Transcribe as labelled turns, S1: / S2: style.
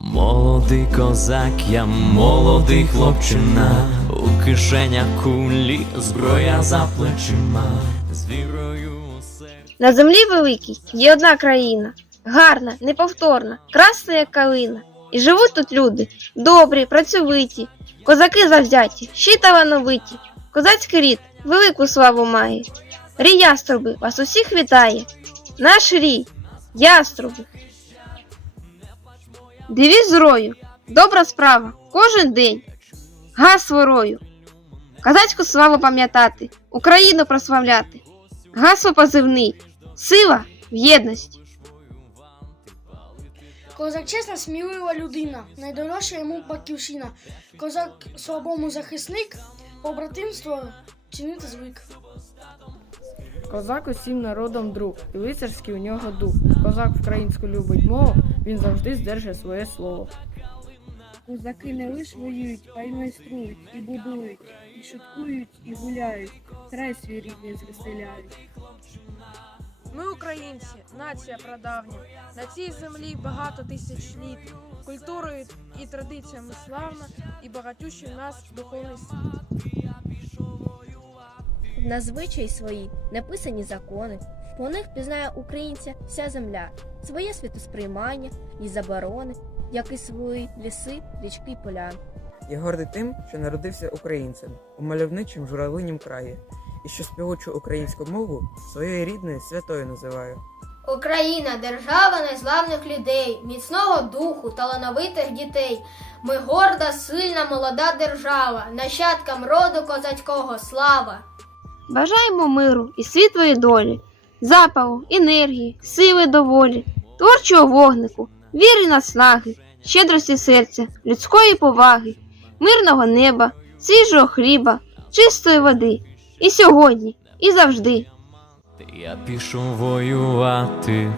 S1: Молодий козак, я молодий хлопчина, у кишенях кулі, зброя за плечима, з вірою у серці.
S2: На землі великій є одна країна, гарна, неповторна, красна, як калина. І живуть тут люди добрі, працьовиті, козаки завзяті, ще й талановиті. Козацький рід велику славу має. Рій яструби вас усіх вітає. Наш рій, яструби. Девіз рою, добра справа, кожен день. Газ ворою. Козацьку славу пам'ятати, Україну прославляти. Гасло позивний. Сила в єдності.
S3: Козак чесна, смілива людина, найдорожча йому батьківщина. Козак слабому захисник, побратимство чинити звик.
S4: Козак усім народом друг, і лицарський у нього дух. Козак українську любить мову, він завжди здержує своє слово.
S5: Козаки не лиш воюють, а й майструють, і будують, і шуткують, і гуляють, край свій рідний звеселяють.
S6: Ми українці, нація прадавня. На цій землі багато тисяч літ. Культурою і традиціями славна і багатющий в нас духовний світ.
S7: На звичаї свої неписані закони. По них пізнає українця вся земля, своє світосприймання і заборони, як і свої ліси, річки й поля.
S8: Я гордий тим, що народився українцем у мальовничому журавлинім краї, і що співучу українську мову своєю рідною святою називаю.
S9: Україна держава незламних людей, міцного духу, талановитих дітей. Ми горда, сильна, молода держава, нащадкам роду козацького слава.
S2: Бажаємо миру і світлої долі, запалу, енергії, сили доволі, творчого вогнику, віри наснаги, щедрості серця, людської поваги, мирного неба, свіжого хліба, чистої води. І сьогодні, і завжди.
S1: Я пішов воювати,